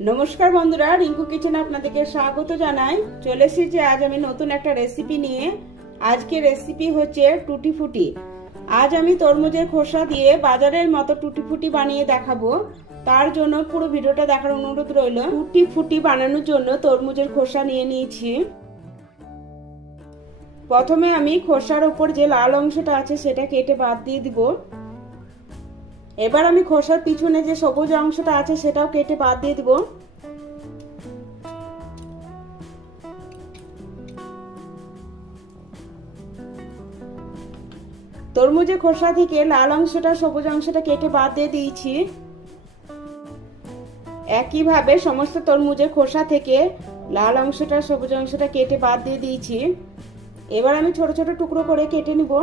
নমস্কার বন্ধুরা, রিঙ্কু কিচেনে আপনাদেরকে স্বাগত জানাই। চলে এসেছি আজ আমি নতুন একটা রেসিপি নিয়ে। আজকে রেসিপি হচ্ছে টুটি ফুটি। আজ আমি তরমুজের খোসা দিয়ে বাজারের মতো টুটি ফুটি বানিয়ে দেখাবো। তার জন্য পুরো ভিডিওটা দেখার অনুরোধ রইল। টুটি ফুটি বানানোর জন্য তরমুজের খোসা নিয়ে নিয়েছি। প্রথমে আমি খোসার ওপর যে লাল অংশটা আছে সেটা কেটে বাদ দিয়ে দিব। এবার আমি খোসার পিছনে যে সবুজ অংশটা আছে সেটাও কেটে বাদ দিয়ে দিব। তরমুজের খোসা থেকে লাল অংশটা সবুজ অংশটা কেটে বাদ দিয়ে দিয়েছি। একইভাবে সমস্ত তরমুজের খোসা থেকে লাল অংশটা সবুজ অংশটা কেটে বাদ দিয়ে দিয়েছি। এবার আমি ছোট ছোট টুকরো করে কেটে নিব।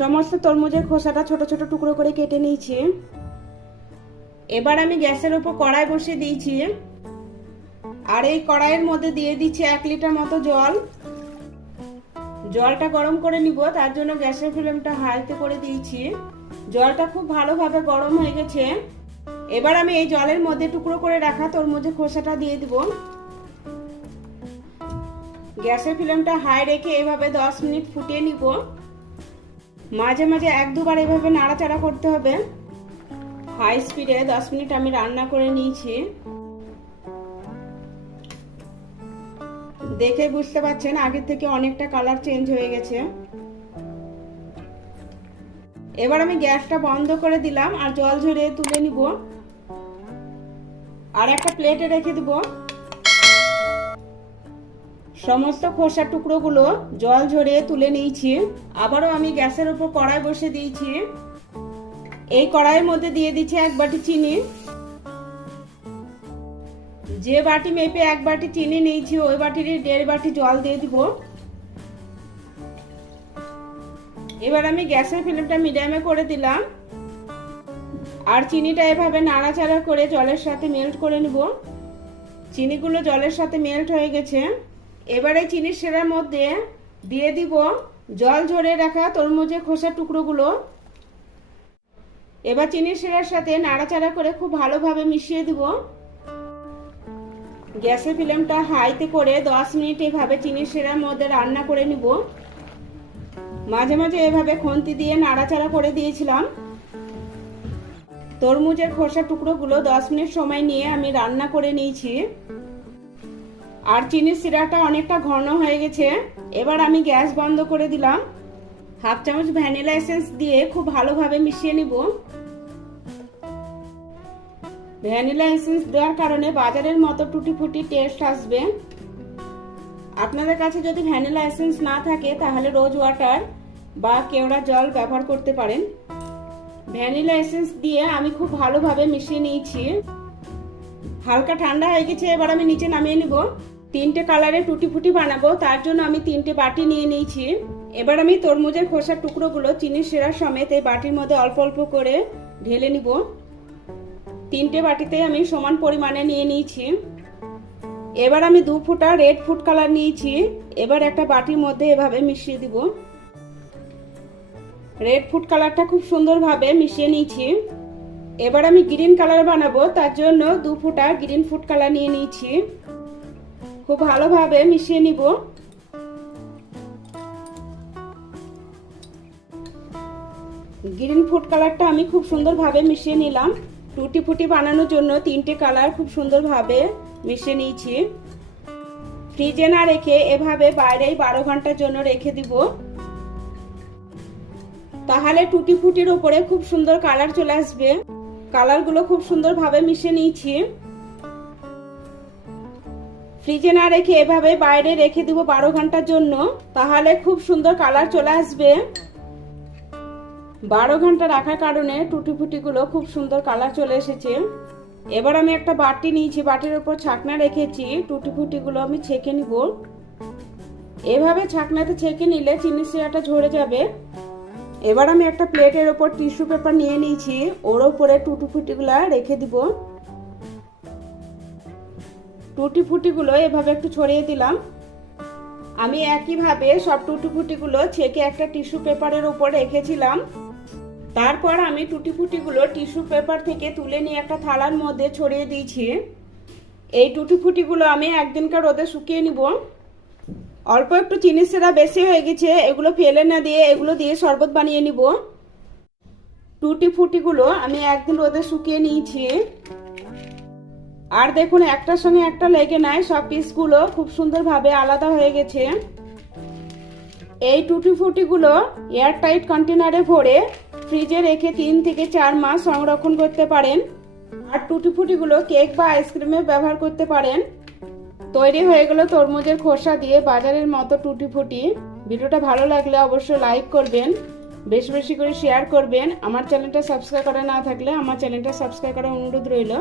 সমস্ত তরমুজের খোসাটা ছোট ছোট টুকরো করে কেটে নিয়েছি। এবার আমি গ্যাসের উপর কড়াই বসিয়ে দিয়েছি, আর এই কড়াইয়ের মধ্যে দিয়ে দিচ্ছি 1 লিটার মতো জল। জলটা গরম করে নিব, তার জন্য গ্যাসের ফ্লেমটা হাইতে করে দিয়েছি। জলটা খুব ভালোভাবে গরম হয়ে গেছে। এবার আমি এই জলের মধ্যে টুকরো করে রাখা তরমুজের খোসাটা দিয়ে দিব। গ্যাসের ফ্লেমটা হাই রেখে এভাবে 10 মিনিট ফুটিয়ে নিব। মাঝে মাঝে 1-2 বার এভাবে নাড়াচাড়া করতে হবে। হাই স্পিডে 10 মিনিট আমি রান্না করে নিয়েছি। দেখে বুঝতে পারছেন আগের থেকে অনেকটা কালার চেঞ্জ হয়ে গেছে। এবার আমি গ্যাসটা বন্ধ করে দিলাম আর জল ঝরিয়ে তুলে নিব, আর একটা প্লেটে রেখে দিব। সমস্ত খোসার টুকরোগুলো জল ঝরিয়ে তুলে নিয়েছি। আবারও আমি গ্যাসের উপর কড়াই বসে দিয়েছি। এই কড়াইয়ের মধ্যে দিয়ে দিচ্ছি 1 বাটি চিনি। যে বাটি মেপে 1 বাটি চিনি নিয়েছি ওই বাটির 1.5 বাটি জল দিয়ে দিব। এবার আমি গ্যাসের ফ্লেমটা মিডিয়ামে করে দিলাম, আর চিনিটা এভাবে নাড়াচাড়া করে জলের সাথে মেল্ট করে নিব। চিনিগুলো জলের সাথে মেল্ট হয়ে গেছে। এবারে চিনির শিরার মধ্যে দিয়ে দিব জল ঝরিয়ে রাখা তরমুজের খোসার টুকরোগুলো। এবার চিনির শিরার সাথে নাড়াচাড়া করে খুব ভালোভাবে মিশিয়ে দিব। গ্যাসের ফ্লেমটা হাইতে করে 10 মিনিট এভাবে চিনির শিরার মধ্যে রান্না করে নিব। মাঝে মাঝে এভাবে খুন্তি দিয়ে নাড়াচাড়া করে দিয়েছিলাম। তরমুজের খোসার টুকরোগুলো 10 মিনিট সময় নিয়ে আমি রান্না করে নিয়েছি, আর চিনির শিরাটা অনেকটা ঘন হয়ে গেছে। এবার আমি গ্যাস বন্ধ করে দিলাম। 1/2 চামচ ভ্যানিলা এসেন্স দিয়ে খুব ভালোভাবে মিশিয়ে নিব। ভ্যানিলা এসেন্স দেওয়ার কারণে বাজারের মতো টুটি ফুটি টেস্ট আসবে। আপনাদের কাছে যদি ভ্যানিলা এসেন্স না থাকে তাহলে রোজ ওয়াটার বা কেওড়া জল ব্যবহার করতে পারেন। ভ্যানিলা এসেন্স দিয়ে আমি খুব ভালোভাবে মিশিয়ে নিয়েছি। হালকা ঠান্ডা হয়ে গেছে, এবার আমি নিচে নামিয়ে নিব। 3টে কালারের টুটি ফুটি বানাবো, তার জন্য আমি 3টে বাটি নিয়ে নিয়েছি। এবার আমি তরমুজের খোসার টুকরোগুলো চিনির শিরা সমেত এই বাটির মধ্যে অল্প অল্প করে ঢেলে নিব। 3টে বাটিতে আমি সমান পরিমাণে নিয়ে নিয়েছি। এবার আমি 2 ফোঁটা রেড ফুড কালার নিয়েছি। এবার একটা বাটির মধ্যে এভাবে মিশিয়ে দিব। রেড ফুড কালারটা খুব সুন্দরভাবে মিশিয়ে নিয়েছি। এবার আমি গ্রিন কালার বানাবো, তার জন্য 2 ফোঁটা গ্রিন ফুড কালার নিয়ে নিয়েছি। খুব ভালোভাবে মিশিয়ে নিব। গ্রিন ফুড কালারটা আমি খুব সুন্দরভাবে মিশিয়ে নিলাম। টুটি ফুটি বানানোর জন্য 3টে কালার খুব সুন্দরভাবে মিশিয়ে নিয়েছি। ফ্রিজে না রেখে এভাবে বাইরেই 12 ঘন্টার জন্য রেখে দিব, তাহলে টুটি ফুটির উপরে খুব সুন্দর কালার চলে আসবে। কালারগুলো খুব সুন্দরভাবে মিশিয়ে নিয়েছি। ফ্রিজে না রেখে এভাবে বাইরে রেখে দিব 12 ঘন্টার জন্য, তাহলে খুব সুন্দর কালার চলে আসবে। 12 ঘন্টা রাখার কারণে টুটি ফুটিগুলো খুব সুন্দর কালার চলে এসেছে। এবার আমি একটা বাটি নিয়েছি, বাটির উপর ছাকনা রেখেছি। টুটি ফুটিগুলো আমি ছেঁকে নিব। এভাবে ছাকনাতে ছেঁকে নিলে চিনি শিরাটা ঝরে যাবে। এবার আমি একটা প্লেটের উপর টিস্যু পেপার নিয়ে নিয়েছি, ওর উপরে টুটি ফুটিগুলো রেখে দিব। টুটি ফুটিগুলো এভাবে একটু ছড়িয়ে দিলাম। আমি একইভাবে সব টুটি ফুটিগুলো ছেঁকে একটা টিস্যু পেপারের উপর রেখেছিলাম। তারপর আমি টুটি ফুটিগুলো টিস্যু পেপার থেকে তুলে নিয়ে একটা থালার মধ্যে ছড়িয়ে দিয়েছি। এই টুটি ফুটিগুলো আমি একদিনকার রোদে শুকিয়ে নিব। অল্প একটু চিনি সিরা বেশি হয়ে গেছে, এগুলো ফেলে না দিয়ে এগুলো দিয়ে শরবত বানিয়ে নিব। টুটি ফুটিগুলো আমি একদিন রোদে শুকিয়ে নিয়েছি। আর দেখুন একটার সঙ্গে একটা লেগে নাই, সব পিসগুলো খুব সুন্দরভাবে আলাদা হয়ে গেছে। এই টুটি ফুটিগুলো এয়ারটাইট কন্টেনারে ভরে ফ্রিজে রেখে 3 থেকে 4 মাস সংরক্ষণ করতে পারেন। আর টুটি ফুটিগুলো কেক বা আইসক্রিমে ব্যবহার করতে পারেন। তৈরি হয়ে গেল তরমুজের খোসা দিয়ে বাজারের মতো টুটি ফুটি। ভিডিওটা ভালো লাগলে অবশ্যই লাইক করবেন, বেশি বেশি করে শেয়ার করবেন। আমার চ্যানেলটা সাবস্ক্রাইব করা না থাকলে আমার চ্যানেলটা সাবস্ক্রাইব করার অনুরোধ রইল।